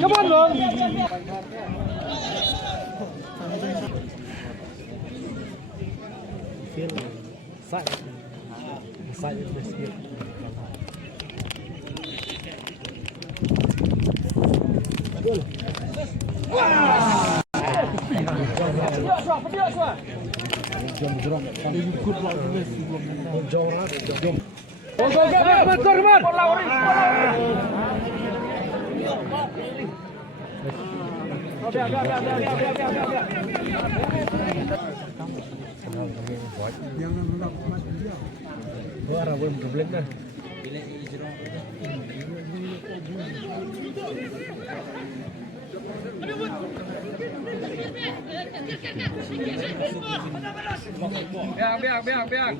Come on, Long. Feel side of the skill. Biar.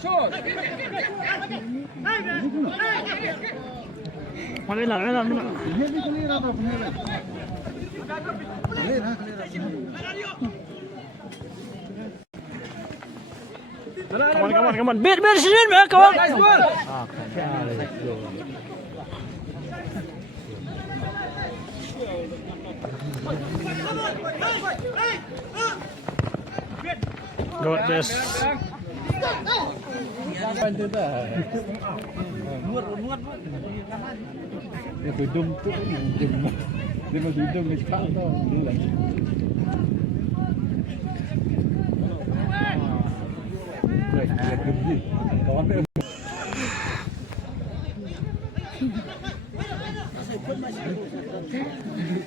Shoot. Mana lah. Come on. Beat, come on. Nice ball. Got this. Dia hidung tu dia masih hidung ni cakap tau dulu lagi. Baik, gede. Kawan dia.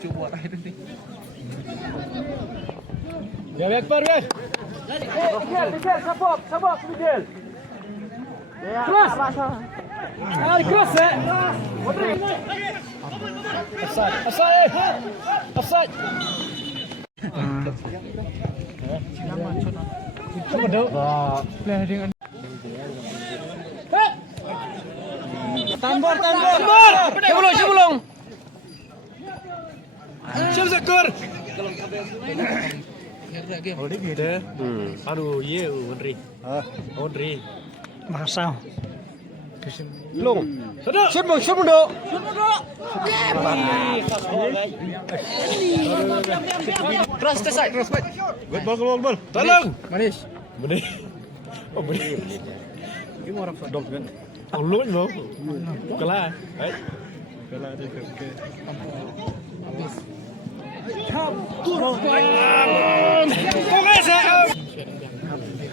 Cuba tak ada ni. Ya, Akbar, guys. Miguel, sabok, Miguel. Cross. Cross. Offside. Coba dong. Tambor. Sebelum. Siap sekur. Oh dia gitu. Aduh, iya, Mondri. Makasau. Long. Shoot mundo. Cross the side. Good ball. Tolong. Manis. Oh, benih. Ini orang dog kan. Tolong lo. Kalah. Baik. Kalah dia ke. Habis.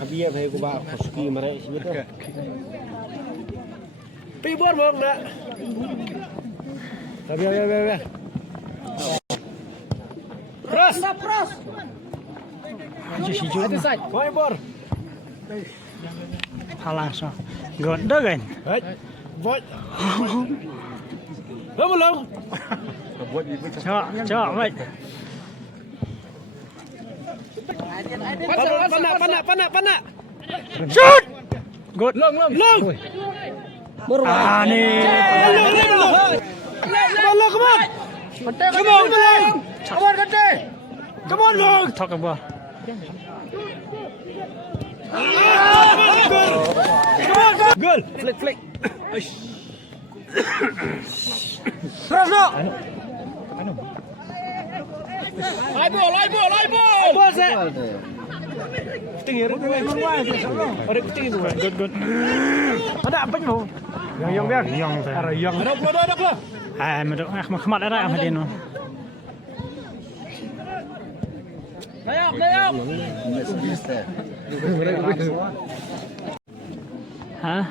Habis saya gua pasuki mereka sebetulnya. Pibor bang nak. Tapi ya. Cross. Anjir hijau. Pibor. Halang so. Gonda kan? Baik. Buat. Belum. Buat ibu. Coba, baik. Panak. Shoot. Good. Long. Nih. Long, come on. Come on, long. Talk about. Good. Flick. Terus no. High ball. Tinggi. Ada kucing itu. Good. Ada apa ni? Yang biar. Yang. Ada pula. Khmat ada apa dia no? Layap. Hah?